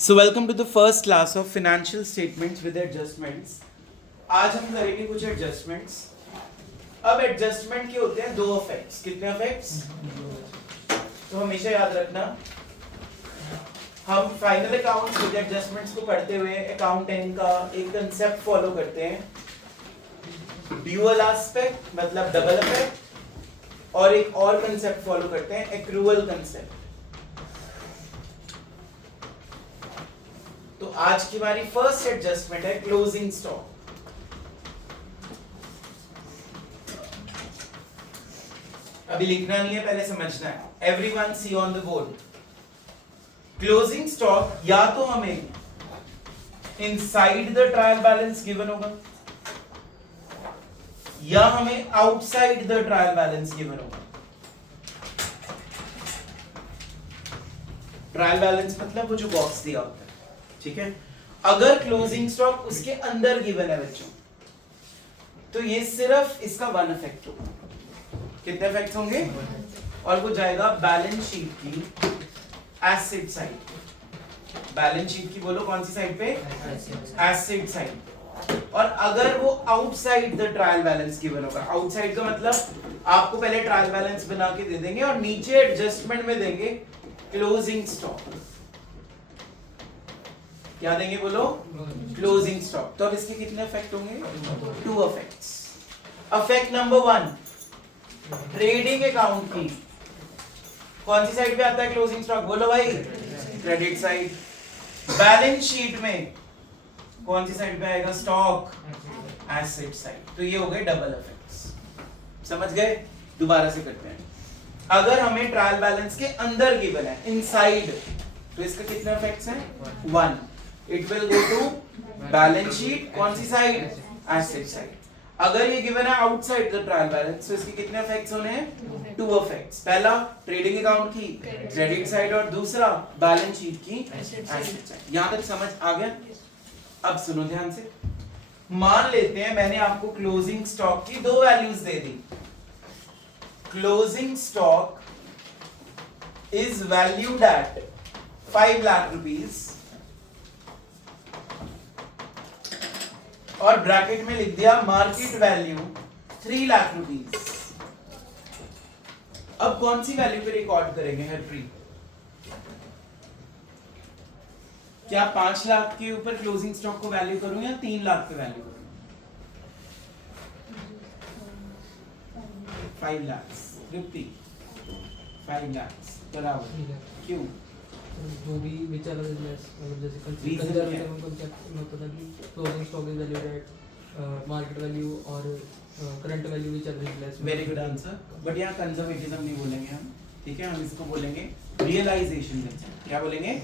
So welcome to the first class of financial statements with adjustments. आज हम करेंगे कुछ adjustments. अब adjustment के होते हैं दो effects. कितने effects? तो हमेशा याद रखना हम फाइनल अकाउंट्स विद एडजस्टमेंट्स को पढ़ते हुए अकाउंटिंग का एक कंसेप्ट फॉलो करते हैं ड्यूअल एस्पेक्ट मतलब डबल इफेक्ट और एक और कंसेप्ट फॉलो करते हैं एक्रूअल कंसेप्ट. तो आज की हमारी फर्स्ट एडजस्टमेंट है क्लोजिंग स्टॉक. अभी लिखना नहीं है, पहले समझना है. Everyone see on the board. Closing stock या तो हमें inside the trial balance given होगा या हमें outside the trial balance given होगा. ट्रायल बैलेंस मतलब वो जो बॉक्स दिया होता है, ठीक है. अगर क्लोजिंग स्टॉक उसके अंदर गिवन है बच्चों, तो ये सिर्फ इसका वन इफेक्ट होगा. कितने इफेक्ट होंगे? और वो जाएगा बैलेंस शीट की एसेट साइड. बैलेंस शीट की बोलो कौन सी साइड पे? Asset side. और अगर वो outside the trial balance given होगा, आउटसाइड का मतलब आपको पहले ट्रायल बैलेंस बना के दे देंगे और नीचे एडजस्टमेंट में देंगे क्लोजिंग स्टॉक. क्या देंगे बोलो? Closing stock. तो अब इसके कितने इफेक्ट होंगे? Two effects. Effect number 1, trading account की कौन सी साइड पे आता है क्लोजिंग स्टॉक? बोलो भाई, क्रेडिट साइड. बैलेंस शीट में कौन सी साइड पे आएगा स्टॉक? Asset side. तो ये हो गए डबल इफेक्ट्स. समझ गए? दोबारा से करते हैं. अगर हमें ट्रायल बैलेंस के अंदर गिवन है इनसाइड, तो इसका कितने इफेक्ट्स हैं? 1. It will go to balance sheet. कौन सी साइड? Asset side. अगर ये गिवन है आउटसाइड द ट्रायल बैलेंस, तो इसके कितने इफेक्ट्स होने हैं? 2 इफेक्ट्स. पहला ट्रेडिंग अकाउंट की क्रेडिट साइड और दूसरा बैलेंस शीट की एसेट साइड. यहां तक समझ आ गया? अब सुनो ध्यान से. मान लेते हैं मैंने आपको क्लोजिंग स्टॉक की दो values they the. Closing stock is valued eight 5 lakh rupees और ब्रैकेट में लिख दिया मार्केट वैल्यू 3 लाख रुपीस. अब कौन सी वैल्यू पे रिकॉर्ड करेंगे हरप्रीत? क्या 5 लाख के ऊपर क्लोजिंग स्टॉक को वैल्यू करूं या 3 लाख पे वैल्यू करूं? 5 लाख रुपी 5 लाख बराबर. क्यों? जो भी बेचारा बिजनेस मतलब जैसे Reason कंसिडर क्या है? उनको क्या मतलब कि closing stock is valued at market value और current value which are replace. Very good answer. But यहाँ कंजर्वेटिज्म नहीं बोलेंगे हम, ठीक है. हम इसको बोलेंगे रियलाइजेशन. क्या बोलेंगे?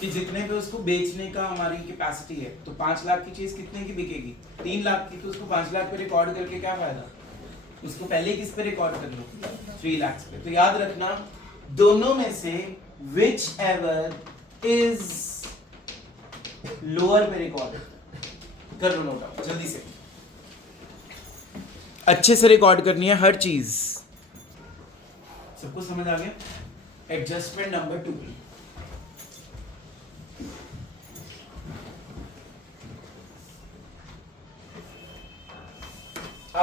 कि जितने पे उसको बेचने का हमारी कैपेसिटी है, तो 5 लाख की चीज कितने की बिकेगी? 3 लाख की. तो उसको 5 लाख पे रिकॉर्ड करके क्या फायदा? उसको पहले किस पे रिकॉर्ड कर लो? 3 लाख पे. तो याद रखना दोनों में से whichever is lower पे रिकॉर्ड कर लो. नोट आउट जल्दी से. अच्छे से रिकॉर्ड करनी है हर चीज. सबको समझ आ गया? Adjustment number 2.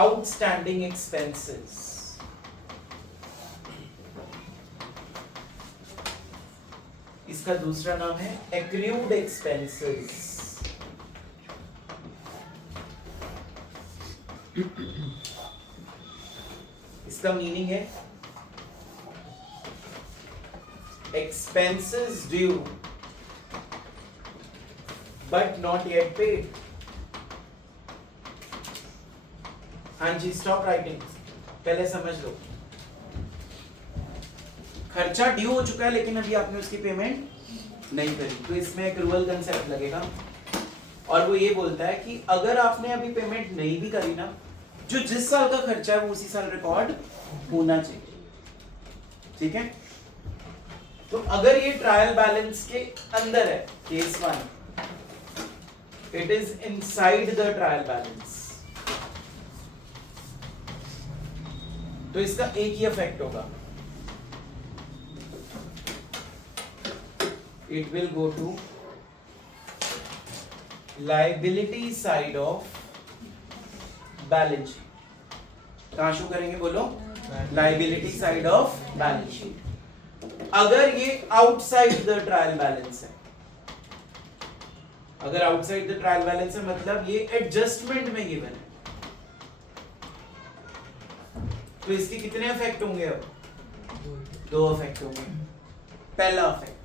Outstanding expenses. इसका दूसरा नाम है एक्रूड एक्सपेंसेस. इसका मीनिंग है expenses due but not yet paid. हाँ जी, स्टॉप राइटिंग. पहले समझ लो. खर्चा ड्यू हो चुका है लेकिन अभी आपने उसकी पेमेंट नहीं करी, तो इसमें एक रूल कंसेप्ट लगेगा. और वो ये बोलता है कि अगर आपने अभी पेमेंट नहीं भी करी ना, जो जिस साल का खर्चा है वो उसी साल रिकॉर्ड होना चाहिए. ठीक है. तो अगर ये ट्रायल बैलेंस के अंदर है, case 1, it is inside the trial balance, तो इसका एक ही इफेक्ट होगा. it will go to liability side of balance sheet. कहां शो करेंगे बोलो? Liability side of balance sheet. अगर ये आउटसाइड द ट्रायल बैलेंस है, अगर आउटसाइड द ट्रायल बैलेंस है मतलब ये एडजस्टमेंट में गिवन है, तो इसके कितने इफेक्ट होंगे? अब 2 इफेक्ट होंगे। पहला इफेक्ट,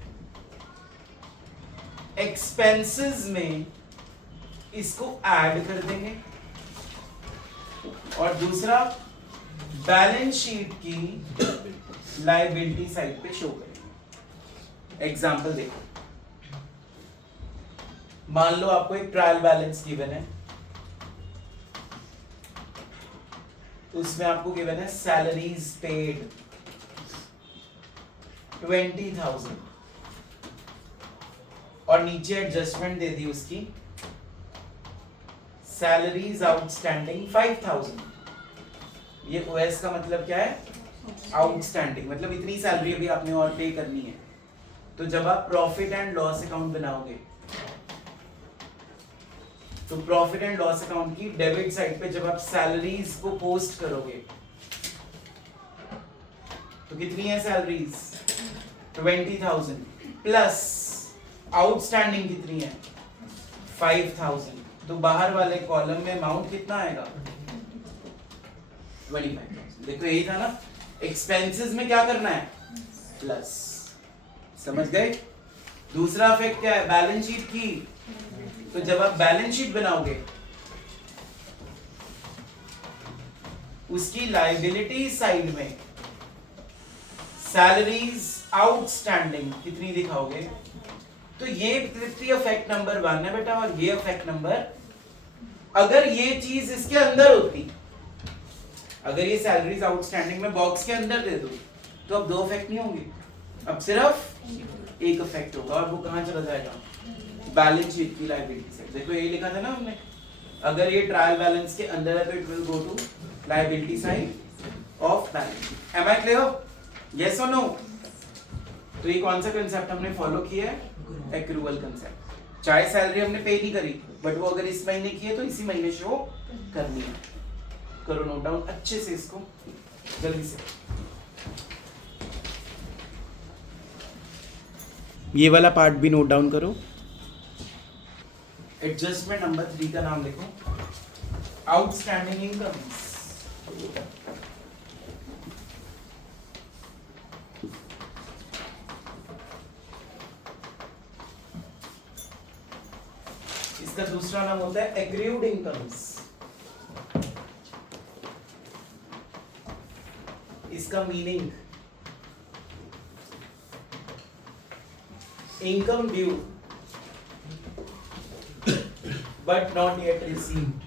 एक्सपेंसेस में इसको ऐड कर देंगे, और दूसरा बैलेंस शीट की लायबिलिटी साइड पे शो करेंगे। एग्जांपल देखो, मान लो आपको एक ट्रायल बैलेंस गिवन है, उसमें आपको गिवन है सैलरीज पेड 20,000 और नीचे एडजस्टमेंट दे दी उसकी सैलरीज आउटस्टैंडिंग 5,000। ये ओएस का मतलब क्या है? आउटस्टैंडिंग, मतलब इतनी सैलरी अभी आपने और पे करनी है। तो जब आप प्रॉफिट एंड लॉस अकाउंट बनाओगे तो प्रॉफिट एंड लॉस अकाउंट की डेबिट साइड पे जब आप सैलरीज को पोस्ट करोगे तो कितनी है सैलरीज? 20,000 प्लस आउटस्टैंडिंग कितनी है? 5,000। तो बाहर वाले कॉलम में अमाउंट कितना आएगा? 25,000। देखो यही था ना, एक्सपेंसेस में क्या करना है? प्लस। समझ गए? दूसरा इफेक्ट क्या है? बैलेंस शीट की। तो जब आप बैलेंस शीट बनाओगे उसकी लायबिलिटी साइड में सैलरीज आउटस्टैंडिंग कितनी दिखाओगे? तो ये इफेक्ट नंबर 1 है बेटा, और ये इफेक्ट नंबर, अगर ये चीज इसके अंदर होती, अगर ये सैलरीज आउटस्टैंडिंग में बॉक्स के अंदर दे दो तो अब 2 इफेक्ट नहीं होंगे, अब सिर्फ एक इफेक्ट होगा, और वो कहां चला जाएगा? बैलेंस शीट की लायबिलिटी साइड। देखो यही लिखा था ना हमने, अगर ये ट्रायल बैलेंस के अंदर है तो it will go to liability side of balance sheet. Am I clear? Yes और नो? तो ये कौन सा कंसेप्ट हमने फॉलो किया है? Accrual concept. चाहे सैलरी हमने पे नहीं करी, बट वो अगर इस महीने की है तो इसी महीने शो करनी है। करो नोट डाउन अच्छे से इसको, जल्दी से। ये वाला पार्ट भी नोट डाउन करो। एडजस्टमेंट नंबर 3 का नाम लिखो, आउटस्टैंडिंग इनकम्स। इसका दूसरा नाम होता है एक्रूड इनकम्स। इसका meaning income due but not yet received.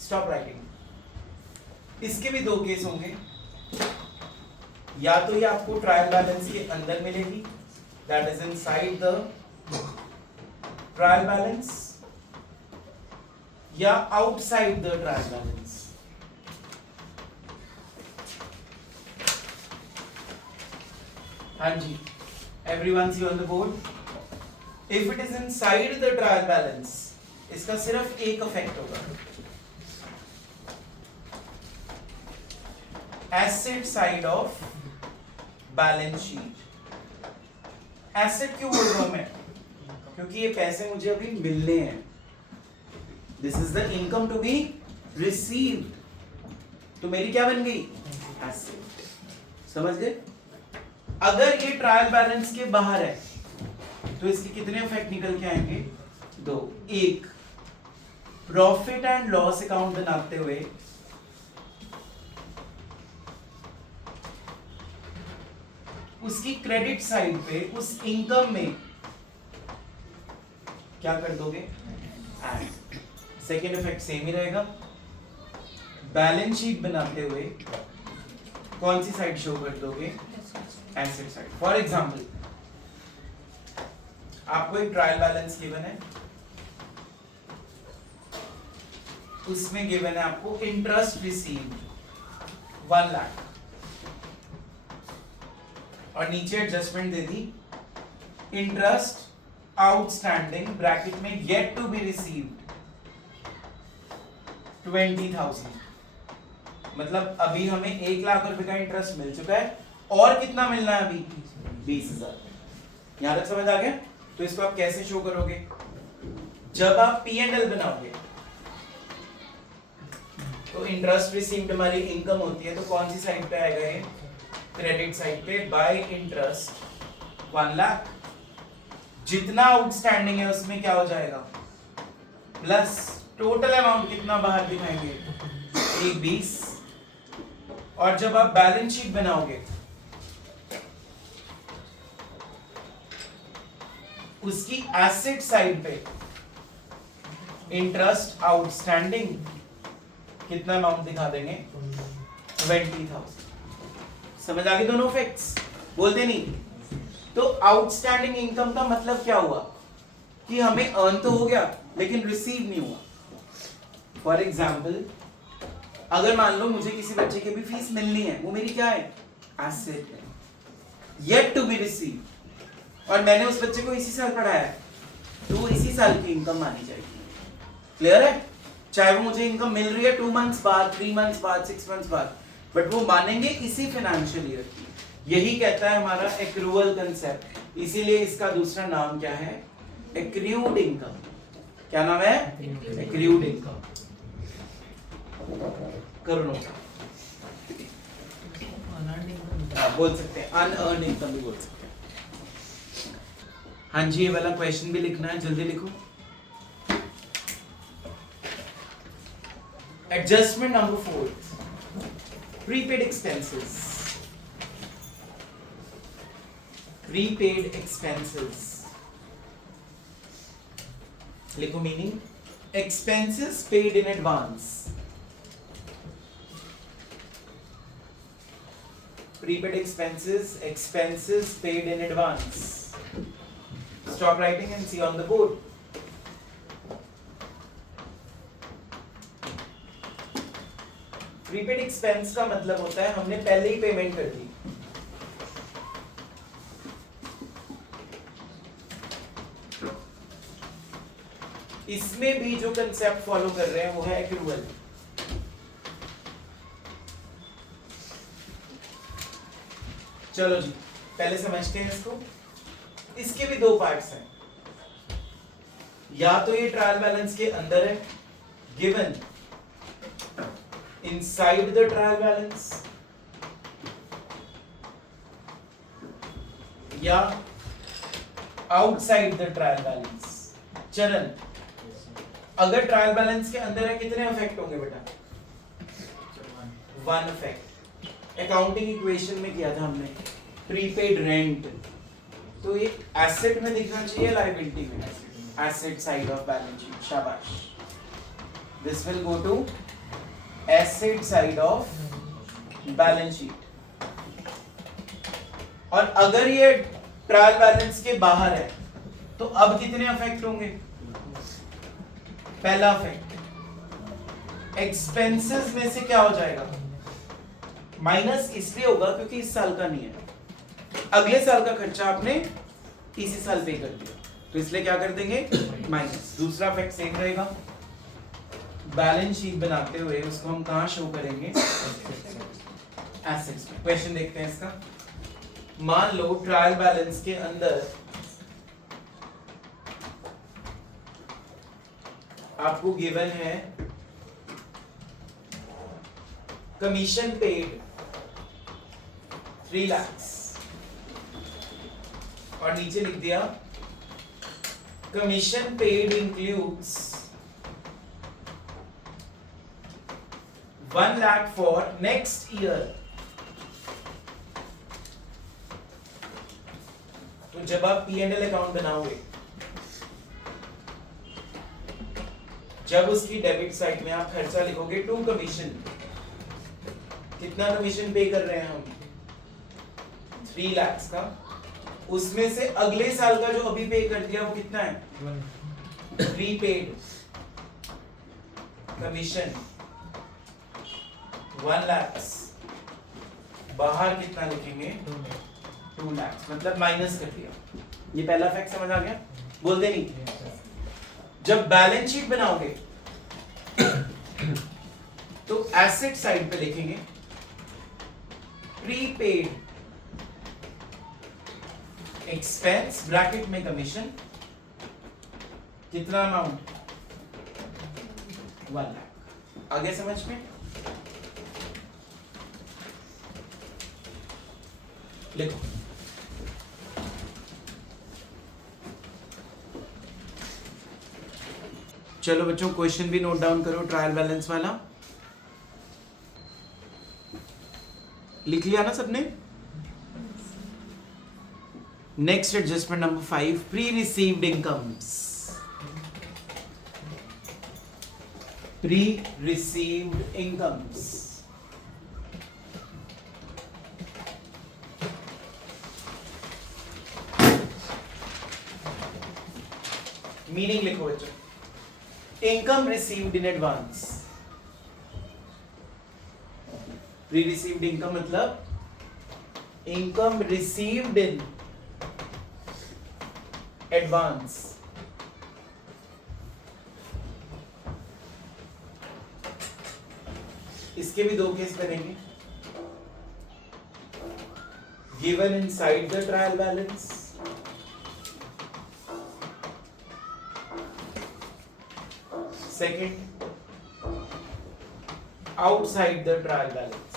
Stop writing. इसके भी 2 केस होंगे, या तो ये आपको ट्रायल बैलेंस के अंदर मिलेगी, that is inside the trial balance, या आउटसाइड द ट्रायल बैलेंस। हाँ जी, everyone see on the board? If it is inside the trial balance, इसका सिर्फ एक इफेक्ट होगा, asset side of balance sheet. Asset क्यों बोल रहा हूं मैं? क्योंकि ये पैसे मुझे अभी मिलने हैं। This is the income to be received. तो मेरी क्या बन गई? एसेट। समझ गए? अगर ये ट्रायल बैलेंस के बाहर है तो इसके कितने इफेक्ट निकल के आएंगे? 2। एक, प्रॉफिट एंड लॉस अकाउंट बनाते हुए उसकी क्रेडिट साइड पे उस इनकम में क्या कर दोगे? ऐड। सेकेंड इफेक्ट सेम ही रहेगा। बैलेंस शीट बनाते हुए कौन सी साइड शो कर दोगे? Asset side. फॉर एग्जाम्पल, आपको एक ट्रायल बैलेंस गिवन है, उसमें गिवन है आपको इंटरेस्ट रिसीव्ड 1 लाख, और नीचे एडजस्टमेंट दे दी इंटरेस्ट आउटस्टैंडिंग ब्रैकेट में येट टू बी रिसीव्ड 20,000, मतलब अभी हमें 1,00,000 रुपए का इंटरेस्ट मिल चुका है और कितना मिलना है अभी 20,000। यहां तक समझ आ गया? तो इसको आप कैसे शो करोगे? जब आप P&L बनाओगे तो इंटरेस्ट रिसीव्ड हमारी इनकम होती है, तो कौन सी साइड पे आएगा ये? क्रेडिट साइड पे। बाय इंटरेस्ट 1,00,000, जितना आउटस्टैंडिंग है उसमें क्या हो जाएगा प्लस टोटल अमाउंट कितना बाहर दिखाएंगे 1,20। और जब आप बैलेंस शीट बनाओगे उसकी एसेट साइड पे इंटरेस्ट आउटस्टैंडिंग कितना अमाउंट दिखा देंगे 20,000। समझ आ गए दोनों फैक्ट्स? बोलते नहीं? तो आउटस्टैंडिंग इनकम का मतलब क्या हुआ कि हमें अर्न तो हो गया लेकिन रिसीव नहीं हुआ। फॉर एग्जाम्पल, अगर मान लो मुझे किसी बच्चे की भी फीस मिलनी है, वो मेरी क्या है? एसेट है, येट टू बी रिसीव, और मैंने उस बच्चे को इसी साल पढ़ाया है, तो वो इसी साल की इनकम मानी जाएगी। क्लियर है? चाहे वो मुझे इनकम मिल रही है 2 मंथ्स बाद, 3 मंथ्स बाद, 6 मंथ्स बाद, बट वो मानेंगे इसी फाइनेंशियल ईयर की। यही कहता है हमारा एक्रूअल कंसेप्ट। इसीलिए इसका दूसरा नाम क्या है? Accrued income. क्या नाम है? Accrued income. करो नोट। बोल सकते हैं, अनअर्न्ड इनकम भी बोल सकते हैं। हाँ जी, ये वाला क्वेश्चन भी लिखना है, जल्दी लिखो। Adjustment number 4, prepaid expenses. Prepaid expenses लिखो meaning, expenses paid in advance. Prepaid expenses, expenses paid in advance. Stop writing and see on the board. Prepaid expense का मतलब होता है हमने पहले ही पेमेंट कर दी। इसमें भी जो कंसेप्ट फॉलो कर रहे हैं वो है एक्रूअल। चलो जी, पहले समझते हैं इसको। इसके भी 2 पार्ट्स हैं। या तो ये ट्रायल बैलेंस के अंदर है, given inside the trial balance, या आउटसाइड द ट्रायल बैलेंस। चरण, अगर ट्रायल बैलेंस के अंदर है कितने इफेक्ट होंगे बेटा? 1 इफेक्ट। अकाउंटिंग इक्वेशन में किया था हमने, प्रीपेड रेंट, तो ये एसेट में दिखना चाहिए, लायबिलिटी में? Asset side of balance sheet. शाबाश, this will go to asset side of balance sheet. और अगर ये ट्रायल बैलेंस के बाहर है तो अब कितने इफेक्ट होंगे? पहला इफेक्ट, एक्सपेंसेस में से क्या हो जाएगा? माइनस इसलिए होगा क्योंकि इस साल का नहीं है, अगले साल का खर्चा आपने इसी साल पे कर दिया, तो इसलिए क्या कर देंगे? माइनस। दूसरा इफेक्ट सेम रहेगा, बैलेंस शीट बनाते हुए उसको हम कहां शो करेंगे? एसेट्स में। क्वेश्चन देखते हैं इसका। मान लो ट्रायल बैलेंस के अंदर आपको गिवन है कमीशन पेड 3 lakhs, और नीचे लिख दिया commission paid includes 1 lakh for next year. तो जब आप P&L अकाउंट बनाओगे, जब उसकी डेबिट साइड में आप खर्चा लिखोगे टू कमीशन, कितना कमीशन पे कर रहे हैं हम? 3 lakhs का। उसमें से अगले साल का जो अभी पे कर दिया वो कितना है? Prepaid commission 1 lakhs। बाहर कितना लिखेंगे? 2 lakhs, मतलब माइनस कर दिया। ये पहला फैक्ट समझ आ गया? बोलते नहीं। जब बैलेंस शीट बनाओगे तो एसेट साइड पे लिखेंगे प्रीपेड एक्सपेंस ब्रैकेट में कमीशन, कितना अमाउंट? 1 लाख। आगे समझ में? लिखो। चलो बच्चों क्वेश्चन भी नोट डाउन करो, ट्रायल बैलेंस वाला लिख लिया ना सबने? Next adjustment number 5, pre received incomes. Pre received incomes meaning लिखो बच्चों। Income received in advance. Pre received income मतलब इनकम रिसीव्ड इन एडवांस। इसके भी 2 केस बनेंगे, given inside the trial balance second outside the trial balance.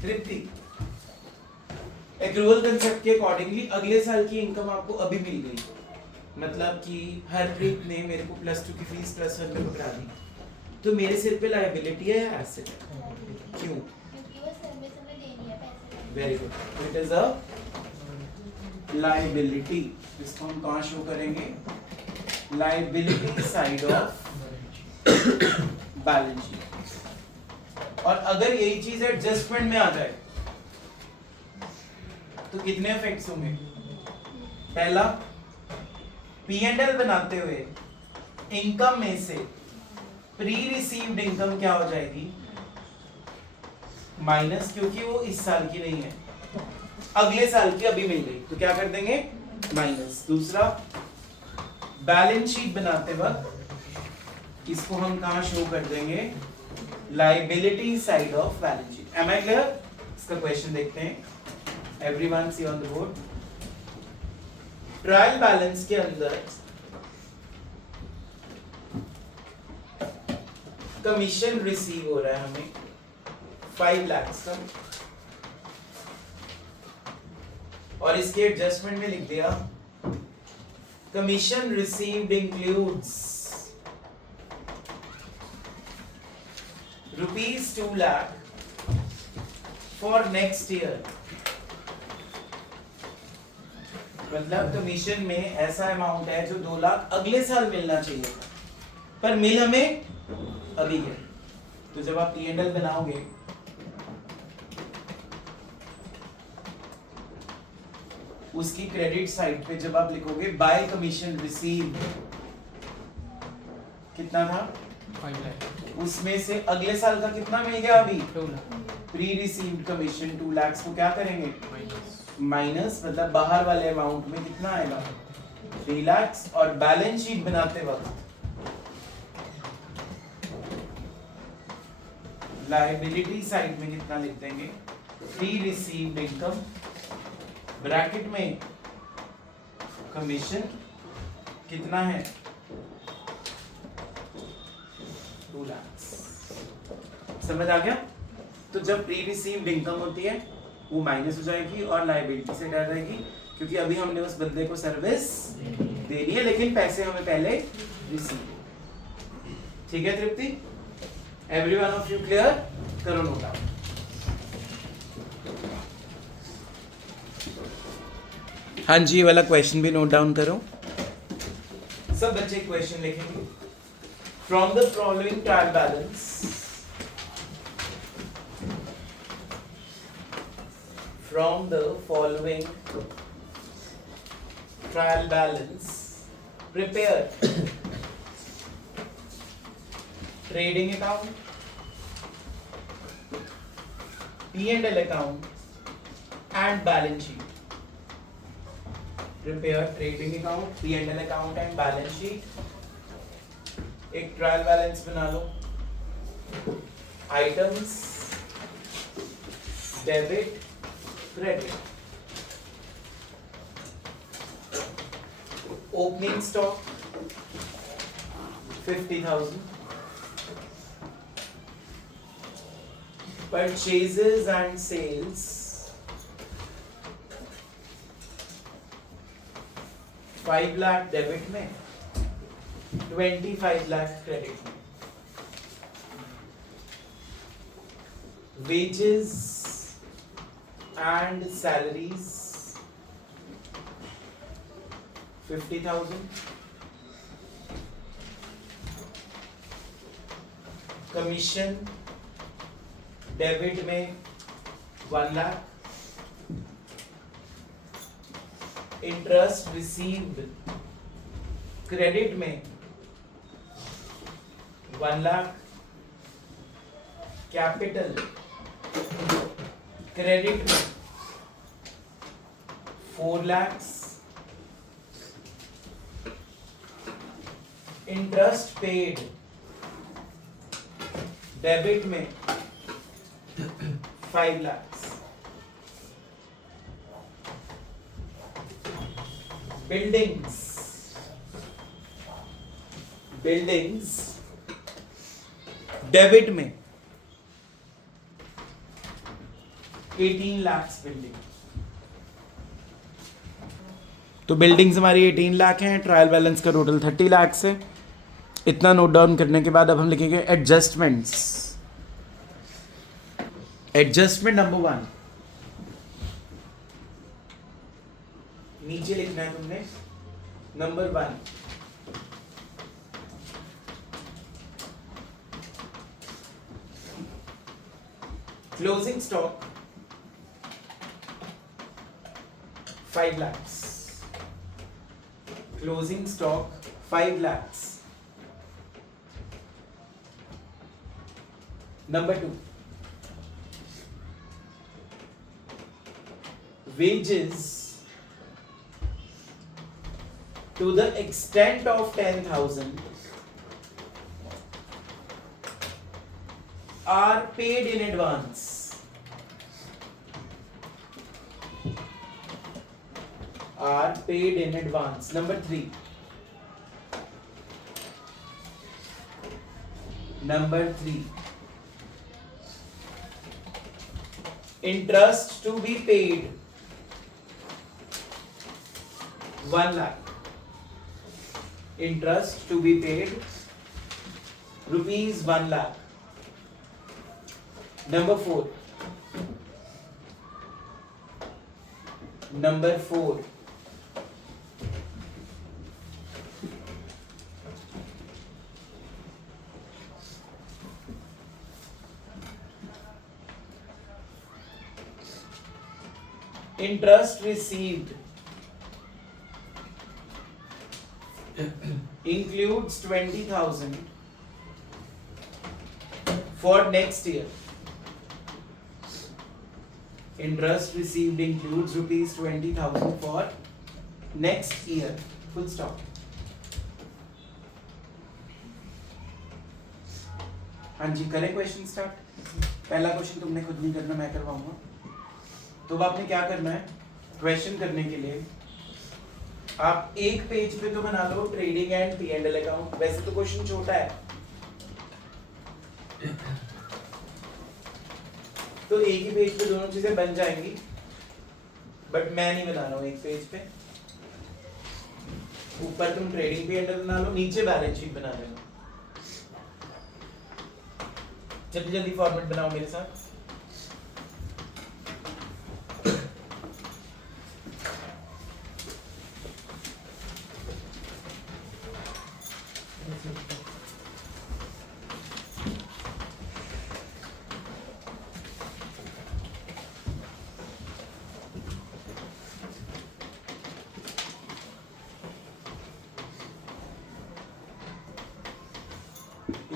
Tripti, accrual concept के accordingly अगले साल की इनकम आपको अभी मिल गई, मतलब कि हरप्रीत ने मेरे को +2 की फीस +1 में पकड़ा दी, तो मेरे सिर पे लायबिलिटी है या एसेट है? क्यों? क्योंकि वो समय समय देनी है पैसे। Very good, it is a liability. इसको हम कहाँ शो करेंगे? Liability side of balance sheet. और अगर यही चीज एडजस्टमेंट में आ जाए तो कितने इफेक्ट्स होंगे? पहला, P&L बनाते हुए इनकम में से प्री रिसीव्ड इनकम क्या हो जाएगी? माइनस, क्योंकि वो इस साल की नहीं है, अगले साल की अभी मिल गई, तो क्या कर देंगे? माइनस। दूसरा, बैलेंस शीट बनाते वक्त इसको हम कहां शो कर देंगे? Liability side of balance sheet. Am I clear? इसका क्वेश्चन देखते हैं। Everyone see on the board. Trial balance के अंदर कमीशन रिसीव हो रहा है हमें 5 लाख का, और इसके एडजस्टमेंट में लिख दिया commission received includes ₹2 lakh for next year. मतलब कमीशन में ऐसा अमाउंट है जो 2 लाख अगले साल मिलना चाहिए था, पर मिल हमें अभी गया। तो जब आप P&L बनाओगे उसकी क्रेडिट साइड पे जब आप लिखोगे बाय कमीशन रिसीव, कितना था? 5 लाख। उसमें से अगले साल का कितना मिल गया? अभी 2 lakh pre received commission 2 lakh को क्या करेंगे? माइनस। माइनस, मतलब बाहर वाले अमाउंट में कितना आएगा? 3 लाख। और बैलेंस शीट बनाते वक्त लायबिलिटी साइड में कितना लिख देंगे? प्री रिसीव्ड इनकम ब्रैकेट में कमीशन कितना है? 2 लाख। समझ आ गया? तो जब प्री रिसीव्ड इनकम होती है वो माइनस हो जाएगी और लायबिलिटी से हट जाएगी, क्योंकि अभी हमने उस बंदे को सर्विस देनी है, लेकिन पैसे हमें पहले रिसीव। ठीक है Tripti? Every one of you clear? करो नोट डाउन। हाँ जी, ये वाला क्वेश्चन भी नोट डाउन करो। सब बच्चे क्वेश्चन लिखेंगे। From the following trial balance, from the following trial balance, prepare trading account, P&L account and balance sheet. Prepare trading account, P&L account and balance sheet. एक ट्रायल बैलेंस बना लो. Items, debit, credit. Opening stock 50,000. Purchases and sales 5 lakh debit में 25 lakh credit में. Wages and salaries 50,000. Commission debit में 1 lakh. Interest received credit में 1 lakh. Capital credit में 4 lakhs. Interest paid debit में 5 lakhs. Buildings debit में 18 lakhs building. तो buildings हमारी 18 लाख हैं. ट्रायल बैलेंस का टोटल 30 lakhs है. इतना नोट डाउन करने के बाद अब हम लिखेंगे एडजस्टमेंट्स. एडजस्टमेंट नंबर 1 नीचे लिखना है तुमने. Number 1 closing stock 5 lakhs. Closing stock 5 lakhs. Number 2 wages to the extent of 10,000 are paid in advance. Are paid in advance. Number 3. Number 3. Interest to be paid 1 lakh. Interest to be paid rupees 1 lakh. Number 4. Number 4. Interest received includes 20,000 for next year. Interest received includes rupees 20,000 for next year. Full stop. हाँ जी, करें question start. पहला question तुमने खुद नहीं करना, मैं करवाऊंगा. तो अब आपने क्या करना है, क्वेश्चन करने के लिए आप एक पेज पे तो बना लो ट्रेडिंग एंड P&L अकाउंट. वैसे तो क्वेश्चन छोटा है तो एक ही पेज पे दोनों चीजें बन जाएंगी, बट मैं नहीं बना रहा हूँ एक पेज पे. ऊपर तुम ट्रेडिंग P&L बना लो, नीचे बैलेंस शीट बना लेना. जल्दी जल्दी फॉर्मेट बनाओ मेरे साथ.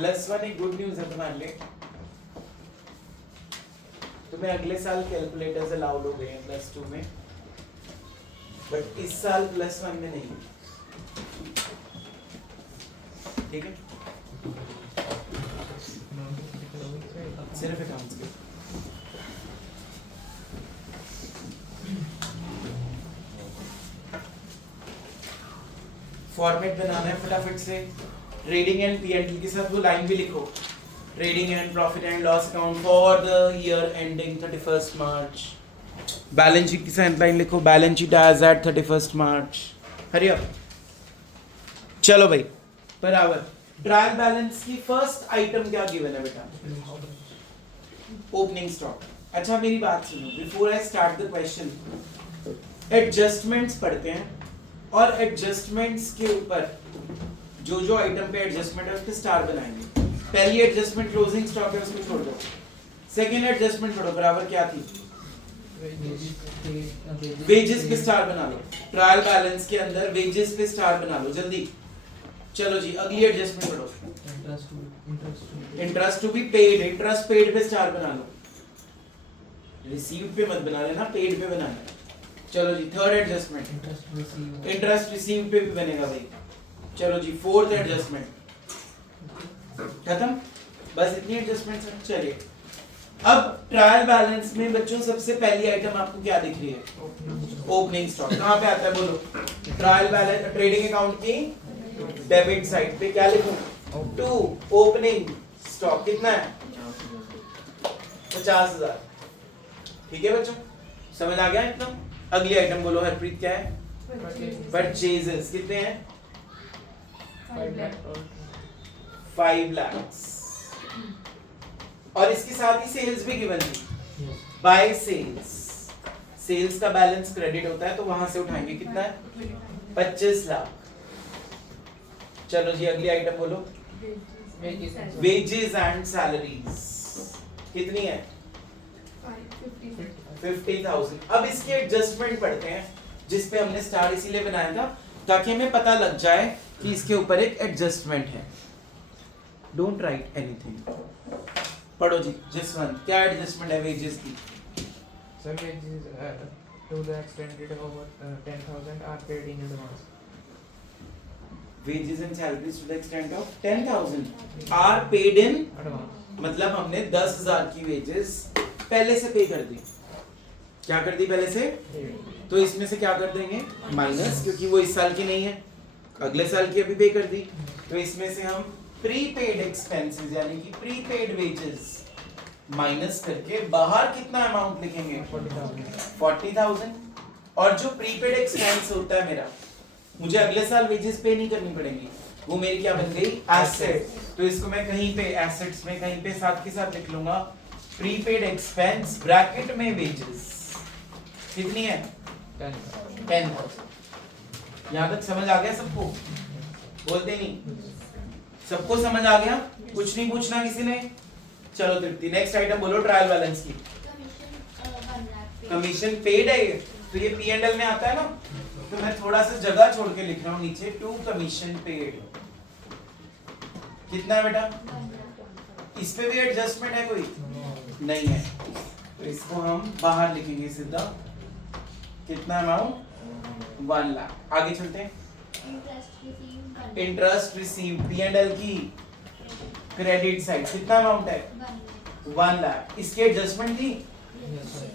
+1 एक गुड न्यूज है तुम्हारे लिए. में अगले साल कैलकुलेटर्स अलाउड हो गए हैं +2 में, बट इस साल +1 में नहीं। ठीक है, सिर्फ अकाउंट्स के। फॉर्मेट बनाना है फटाफट से। ट्रेडिंग एंड पीएनएल के साथ वो लाइन भी लिखो, trading and profit and loss account for the year ending 31st March. Balance sheet की साथ लाइन लिखो, balance sheet as at 31st March. Hurry up, चलो भाई बराबर। ट्रायल बैलेंस की फर्स्ट आइटम क्या गिवन है बेटा? Opening stock. अच्छा मेरी बात सुनो, before I start the question, adjustments पढ़ते हैं, और एडजस्टमेंट्स के ऊपर जो जो आइटम पे एडजस्टमेंट है उस पे स्टार बनाएंगे। पहली एडजस्टमेंट क्लोजिंग स्टॉक है, उसको छोड़ दो। सेकंड एडजस्टमेंट पढ़ो, बराबर क्या थी? वेजेस पे स्टार बना लो। ट्रायल बैलेंस के अंदर वेजेस पे स्टार बना लो जल्दी। चलो जी अगली एडजस्टमेंट पढ़ो, interest to be paid. Interest paid पे स्टार बना लो, रिसीव्ड पे मत बना लेना, पेड पे बनाना है। चलो जी थर्ड एडजस्टमेंट, इंटरेस्ट रिसीव्ड पे भी बनेगा भाई। चलो जी फोर्थ एडजस्टमेंट खत्म, बस इतनी एडजस्टमेंट है। चलिए अब ट्रायल बैलेंस में बच्चों सबसे पहली आइटम आपको क्या दिख रही है? Opening stock. कहाँ पे आता है बोलो? ट्रायल बैलेंस ट्रेडिंग अकाउंट की डेबिट साइड पे क्या लिखूं? 2 ओपनिंग स्टॉक कितना है? 50,000। ठीक है बच्चों, समझ आ गया इतना? अगली आइटम बोलो हरप्रीत, क्या है? परचेजेस। कितने हैं? 5 लाख। और इसके साथ ही सेल्स भी गिवन थी। बाय सेल्स, सेल्स का बैलेंस क्रेडिट होता है तो वहां से उठाएंगे। कितना है? 25 लाख। चलो जी अगली आइटम बोलो, वेजेस एंड सैलरीज। कितनी है? 50,000। अब इसके एडजस्टमेंट पढ़ते हैं, जिस पे हमने स्टार इसीलिए बनाया था ताकि हमें पता लग जाए कि इसके ऊपर एक एडजस्टमेंट है। डोंट राइट एनीथिंग, पढ़ो जी। जिस वन क्या एडजस्टमेंट है वेजेस की? Some wages to the extended over 10,000 are paid in advance. Wages and salaries to the extent of 10,000 are paid in Advance. मतलब हमने 10,000 की वेजेस पहले से पे कर दी। क्या कर दी पहले से? तो इसमें से क्या कर देंगे? माइनस, क्योंकि वो इस साल की नहीं है, अगले साल की अभी पे कर दी। तो इसमें से हम प्रीपेड एक्सपेंसेस यानी कि प्रीपेड वेजेस माइनस करके बाहर कितना अमाउंट लिखेंगे? 40,000। और जो प्रीपेड एक्सपेंस होता है मेरा, मुझे अगले साल वेजेस पे नहीं करनी पड़ेगी, वो मेरी क्या बन गई? एसेट। तो इसको मैं कहीं पे एसेट्स में कहीं पे साथ के साथ लिख लूंगा प्रीपेड एक्सपेंस ब्रैकेट में वेजेस। कितनी है? 10,000। यहाँ तक समझ आ गया सबको? बोलते नहीं, सबको समझ आ गया? कुछ नहीं पूछना किसी ने? चलो तृप्ति नेक्स्ट आइटम बोलो ट्रायल बैलेंस की। कमीशन पेड है ये, तो ये P&L में आता है ना, तो मैं थोड़ा सा जगह छोड़ के लिख रहा हूँ नीचे, 2 कमीशन पेड। कितना है बेटा? इस पे भी एडजस्टमेंट है कोई? नहीं है, तो इसको हम बाहर लिखेंगे सीधा। कितना अमाउंट? 1 लाख। आगे चलते हैं। इंटरेस्ट रिसीव P&L की क्रेडिट साइड कितना अमाउंट है? 1 लाख। इसकी एडजस्टमेंट थी?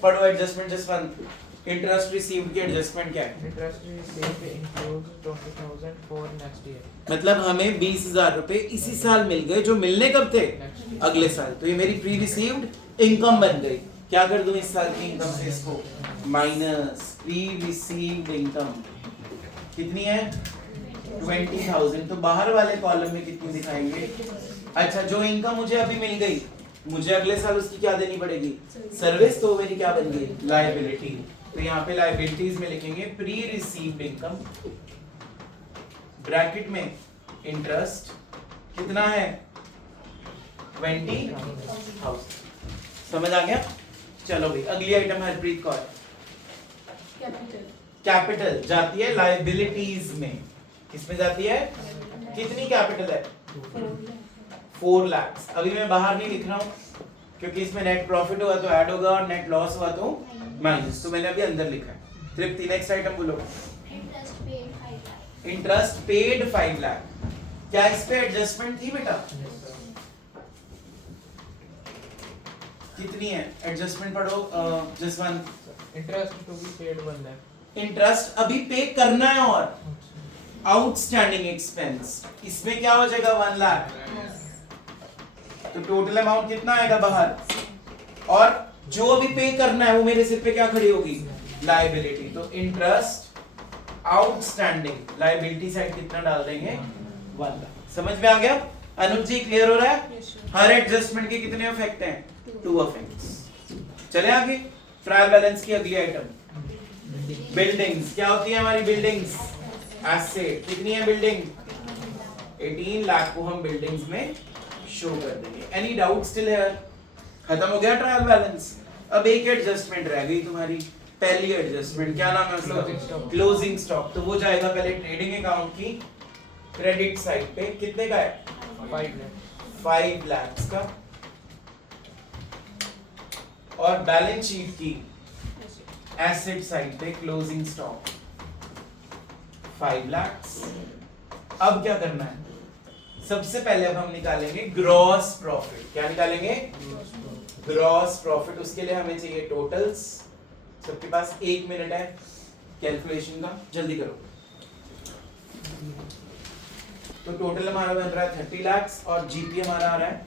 पढ़ो adjustment just one. Interest received की एडजस्टमेंट क्या है? Interest received includes 20,000 for next year. मतलब हमें 20,000 रुपए इसी साल मिल गए, जो मिलने कब थे? अगले साल। तो ये मेरी प्री रिसीव्ड इनकम बन गई। क्या कर दूं इस साल की इनकम से? इसको माइनस प्री रिसीव्ड इनकम। कितनी है? 20,000। तो बाहर वाले कॉलम में कितनी दिखाएंगे? अच्छा, जो इनकम मुझे अभी मिल गई, मुझे अगले साल उसकी क्या देनी पड़ेगी? सर्विस। तो मेरी क्या बन गई? लायबिलिटी। तो यहाँ पे लायबिलिटीज में लिखेंगे प्री रिसीव्ड इनकम ब्रैकेट में इंटरेस्ट। कितना है? 20,000। समझ आ गया? चलो भाई अगली आइटम हरप्रीत कौर। कैपिटल जाती है लायबिलिटीज में। किसमें जाती है? कितनी कैपिटल है? 4 लाख। अभी मैं बाहर नहीं लिख रहा हूँ, क्योंकि इसमें नेट प्रॉफिट हुआ तो ऐड होगा और नेट लॉस हुआ तो माइनस। तो मैंने अभी अंदर लिखा है। तृप्ति नेक्स्ट आइटम बोलो। Interest paid 5 lakh. Interest paid 5 lakh. क्या इस पे एडजस्टमेंट थी बेटा? कितनी है एडजस्टमेंट? पढ़ो Jaswant. Interest to be paid 1 lakh. Interest अभी पे करना है और आउटस्टैंडिंग एक्सपेंस इसमें क्या हो जाएगा 1 लाख। तो टोटल अमाउंट कितना आएगा बाहर, और जो अभी पे करना है वो मेरे सिर पे क्या खड़ी होगी, लायबिलिटी। तो इंटरेस्ट आउटस्टैंडिंग लायबिलिटी साइड कितना डाल देंगे 1 लाख। समझ में आ गया? अनुज जी क्लियर हो रहा है? हर एडजस्टमेंट के कितने इफेक्ट हैं? 2 इफेक्ट्स। चले आगे। ट्रायल बैलेंस की अगली आइटम बिल्डिंग्स। क्या होती है हमारी बिल्डिंग्स? एसेट। कितनी है बिल्डिंग? 18 लाख को हम बिल्डिंग्स में शो कर देंगे। Any doubt still here? खत्म हो गया ट्रायल बैलेंस। अब एक एडजस्टमेंट रह गई तुम्हारी, पहली एडजस्टमेंट। क्या नाम है उसका? Closing stock. तो वो जाएगा पहले ट्रेडिंग अकाउंट की क्रेडिट साइड पे। कितने का है? 5 लाख का। और बैलेंस शीट की एसेट साइड पे क्लोजिंग स्टॉक 5 लाख। अब क्या करना है? सबसे पहले अब हम निकालेंगे ग्रॉस प्रॉफिट। क्या निकालेंगे? Gross profit. उसके लिए हमें चाहिए टोटल्स। सबके पास 1 मिनट है कैलकुलेशन का, जल्दी करो। तो टोटल हमारा बन रहा है 30 लाख और जीपी हमारा आ रहा है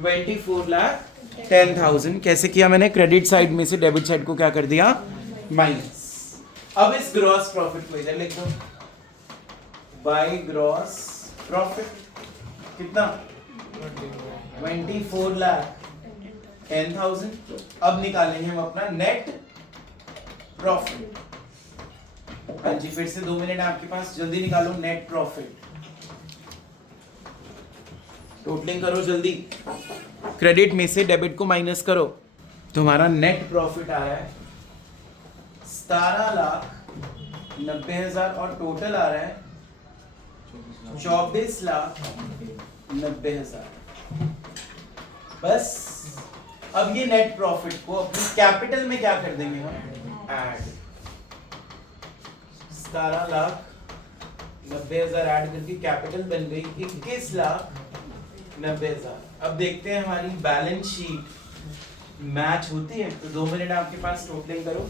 24,10,000। कैसे किया मैंने? क्रेडिट साइड में से डेबिट साइड को क्या कर दिया? माइनस। अब इस ग्रॉस प्रॉफिट को इधर लिख दो, बाय ग्रॉस प्रॉफिट। कितना? 24,10,000। अब निकालेंगे हम अपना नेट प्रॉफिट। हाँ जी, फिर से 2 मिनट आपके पास, जल्दी निकालो नेट प्रॉफिट। टोटलिंग करो जल्दी, क्रेडिट में से डेबिट को माइनस करो। तो हमारा नेट प्रॉफिट आ रहा है 17,90,000 और टोटल आ रहा है 24,90,000। बस अब ये नेट प्रॉफिट को अपनी कैपिटल में क्या कर देंगे हम? ऐड। 17,90,000 ऐड करके कैपिटल बन गई 21,90,000। अब देखते हैं हमारी बैलेंस शीट मैच होती है। तो 2 मिनट आपके पास, टोटलिंग करो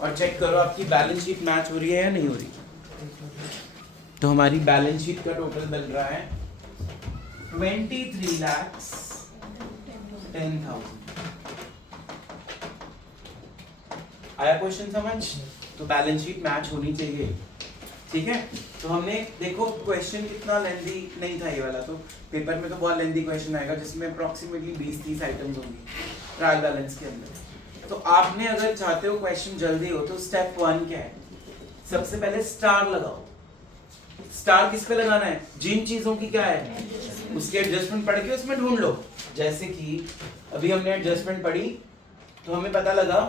और चेक करो आपकी बैलेंस शीट मैच हो रही है या नहीं हो रही। तो हमारी बैलेंस शीट का टोटल बन रहा है 23,10,000। आया क्वेश्चन समझ? तो बैलेंस शीट मैच होनी चाहिए, ठीक है। तो हमने देखो क्वेश्चन कितना लेंथी नहीं था ये वाला, तो पेपर में तो बहुत लेंथी क्वेश्चन आएगा जिसमें अप्रोक्सीमेटली 20-30 आइटम्स होंगी ट्रायल बैलेंस के अंदर। तो आपने अगर चाहते हो क्वेश्चन जल्दी हो तो स्टेप 1 क्या है? सबसे पहले स्टार लगाओ। स्टार किस पे लगाना है? जिन चीजों की क्या है उसके एडजस्टमेंट पढ़ के उसमें ढूंढ लो। जैसे कि अभी हमने एडजस्टमेंट पढ़ी तो हमें पता लगा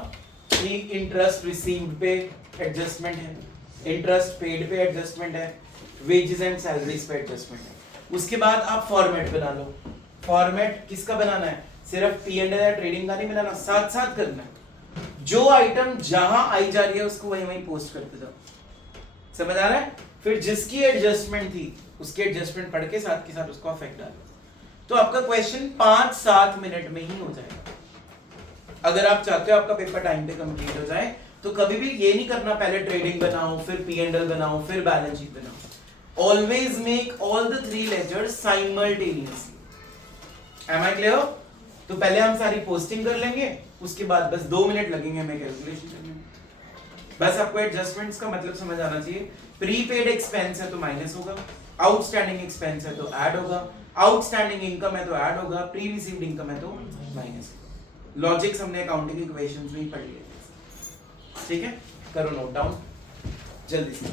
कि इंटरेस्ट रिसीव्ड पे एडजस्टमेंट है, इंटरेस्ट पेड पे एडजस्टमेंट है, वेजेस एंड सैलरीज पे एडजस्टमेंट है। उसके बाद आप फॉर्मेट बना लो। फॉर्मेट किसका बनाना है? सिर्फ P&L या ट्रेडिंग का नहीं बनाना, साथ साथ करना है। जो आइटम जहां आई जा रही है उसको वहीं वहीं पोस्ट करते जाओ। समझ आ रहा है? फिर जिसकी एडजस्टमेंट थी उसके एडजस्टमेंट पढ़ के साथ उसको अफेक्ट डालो। तो आपका क्वेश्चन 5-7 मिनट में ही हो जाएगा। अगर आप चाहते हो आपका पेपर टाइम पे कंप्लीट हो जाए तो कभी भी ये नहीं करना पहले ट्रेडिंग बनाओ फिर P&L बनाओ फिर बैलेंस शीट बनाओ। Always make all the 3 ledgers simultaneously. Am I clear? तो पहले हम सारी पोस्टिंग कर लेंगे, उसके बाद बस 2 मिनट लगेंगे हमें कैलकुलेशन करने में। बस आपको एडजस्टमेंट्स का मतलब समझ आना चाहिए। प्रीपेड एक्सपेंस है तो माइनस होगा, आउटस्टैंडिंग एक्सपेंस है तो ऐड होगा, आउटस्टैंडिंग इनकम है तो ऐड होगा, प्री रिसीव्ड इनकम है तो माइनस होगा। लॉजिक्स हमने अकाउंटिंग इक्वेशंस में ही पढ़ लिए, ठीक है? करो नोट डाउन जल्दी से।